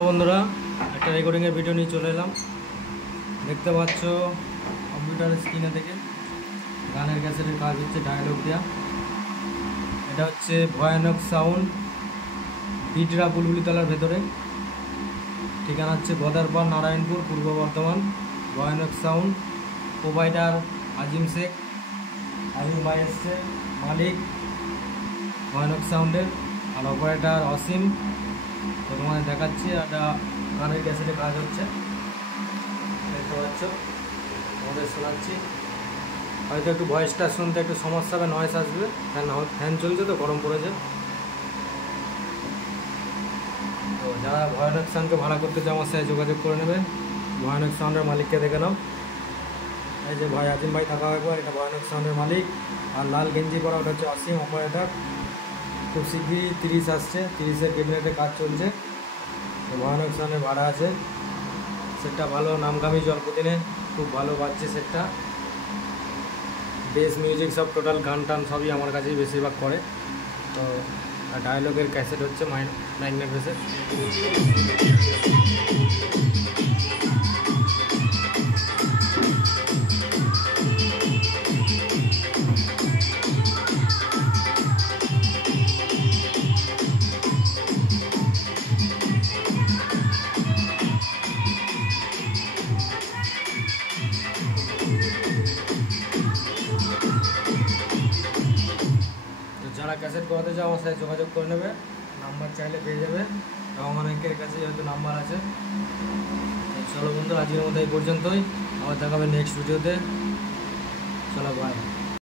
বন্ধুরা, একটা রেকর্ডিংয়ের ভিডিও নিয়ে চলে এলাম। দেখতে পাচ্ছ কম্পিউটারের স্ক্রিনে থেকে গানের ক্যাসেটের কাজ হচ্ছে, ডায়লগ দেওয়া। এটা হচ্ছে ভয়ানক সাউন্ড, বিটরা বুলবুলিতলার ভেতরে। ঠিকানা হচ্ছে বদারপাড়, নারায়ণপুর, পূর্ব বর্ধমান। ভয়ানক সাউন্ড, প্রোভাইডার আজিম শেখ, আজিম ভাই এসছে, মালিক ভয়ানক সাউন্ডের, আর অপারেটার অসীম। তো তোমাদের দেখাচ্ছি, একটা গানের ক্যাসেটে কাজ হচ্ছে, দেখতে পাচ্ছ। তোমাদের শোনাচ্ছি, হয়তো একটু ভয়েসটা শুনতে একটু সমস্যা হবে, নয়েস আসবে, ফ্যান চলছে তো, গরম পড়েছে। তো যারা ভয়ানক সাউন্ডকে ভাড়া করতে চাও আমার সাথে যোগাযোগ করে নেবে। ভয়ানক সাউন্ডের মালিককে দেখে নাও, এই যে ভাই আজিম ভাই থাকা একবার, এটা ভয়ানক সাউন্ডের মালিক। আর লাল গেঞ্জি পরা ওটা হচ্ছে অসীম, অপারেটার। খুব শীঘ্রই 30 আসছে, 30-এর ক্যাবিনেটে কাজ চলছে। তো ভয়ানক সাউন্ডের ভাড়া আছে। সেটটা ভালো, নামগামী জলপতিনে, খুব ভালো বাজছে সেটটা। বেস মিউজিক সব টোটাল গান টান সবই আমার কাছেই বেশিরভাগ করে। তো ডায়লগের ক্যাসেট হচ্ছে ম্যাগনেট বেসের। যারা ক্যাসেট করাতে চাও আমার সাথে যোগাযোগ করে নেবে, নাম্বার চাইলে পেয়ে যাবে, এবং অনেকের কাছে যেহেতু নাম্বার আছে। চলো বন্ধু, আজকের মতো এই পর্যন্তই, আবার দেখাবে নেক্সট ভিডিওতে। চলো, বাই।